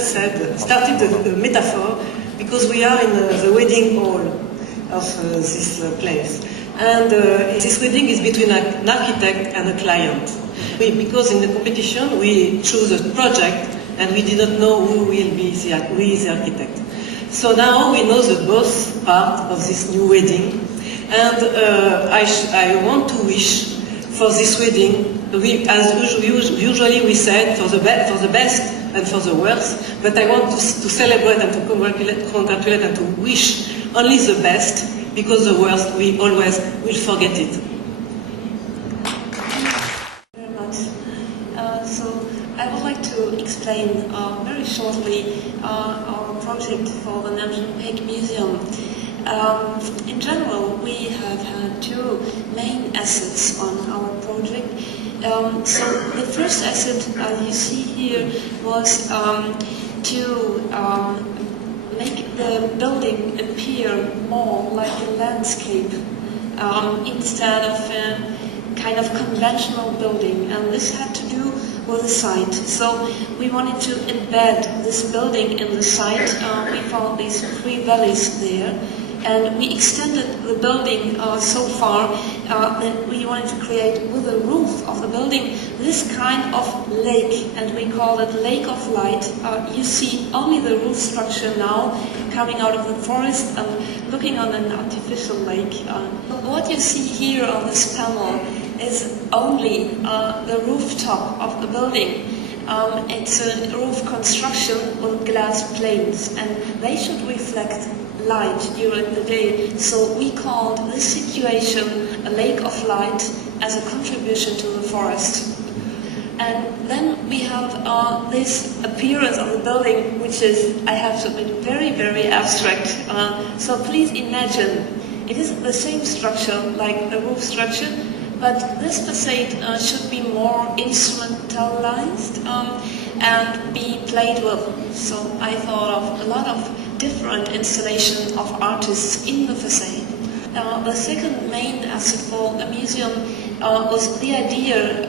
Started the metaphor because we are in the wedding hall of this place. And this wedding is between an architect and a client. Because in the competition we choose a project and we did not know who is the architect. So now we know the both part of this new wedding. And I want to wish for this wedding, as usually we said, for the best and for the worst, but I want to celebrate and to congratulate and to wish only the best, because the worst we always will forget it. Very much. So I would like to explain very shortly our project for the Namjoon Museum. In general, we have had two main assets on our project. So the first asset you see here was to make the building appear more like a landscape instead of a kind of conventional building, and this had to do with the site. So we wanted to embed this building in the site. We found these three valleys there, and we extended the building so far that we wanted to create with the roof of the building this kind of lake, and we call it Lake of Light. You see only the roof structure now coming out of the forest and looking on an artificial lake. What you see here on this panel is only the rooftop of the building. It's a roof construction with glass planes, and they should reflect light during the day. So we called this situation a lake of light as a contribution to the forest. And then we have this appearance of the building, which is, I have to admit, very, very abstract. So please imagine, it is the same structure like the roof structure, but this facade should be more instrumentalized and be played with. So I thought of a lot of different installation of artists in the facade. The second main asset for the museum was the idea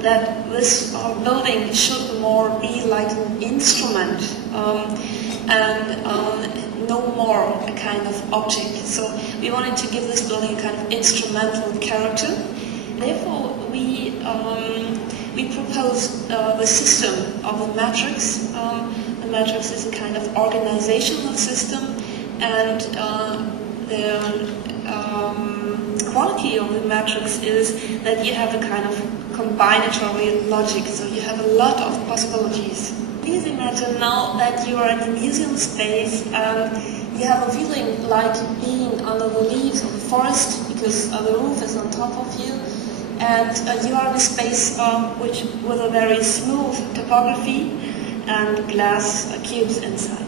that this building should more be like an instrument and no more a kind of object. So we wanted to give this building a kind of instrumental character. Therefore, we proposed the system of the matrix. The matrix is a kind of organizational system, and the quality of the matrix is that you have a kind of combinatory logic, so you have a lot of possibilities. Please imagine now that you are in a museum space and you have a feeling like being under the leaves of a forest because the roof is on top of you, and you are in a space with a very smooth topography and glass cubes inside.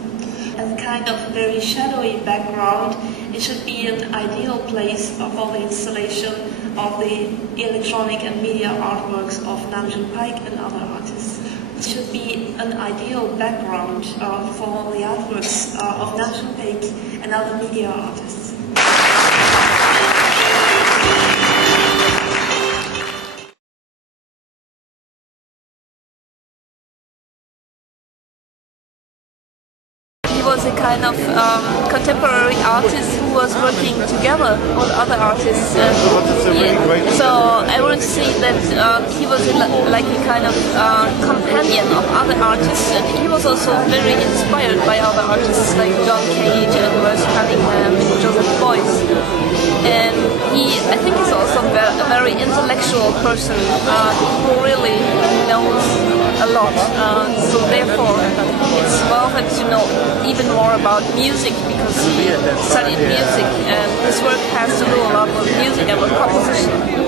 As a kind of very shadowy background, it should be an ideal place for the installation of the electronic and media artworks of Namjoon and other artists. It should be an ideal background for the artworks of Namjoon and other media artists. He was a kind of contemporary artist who was working together with other artists. So I want to say that he was like a kind of companion of other artists, and he was also very inspired by other artists like John Cage and Royce Cunningham and Joseph Beuys. And I think he's also a very intellectual person who really knows a lot. So therefore, it's worth it to know even more about music, because he studied music, and his work has to do a lot with music and with composition.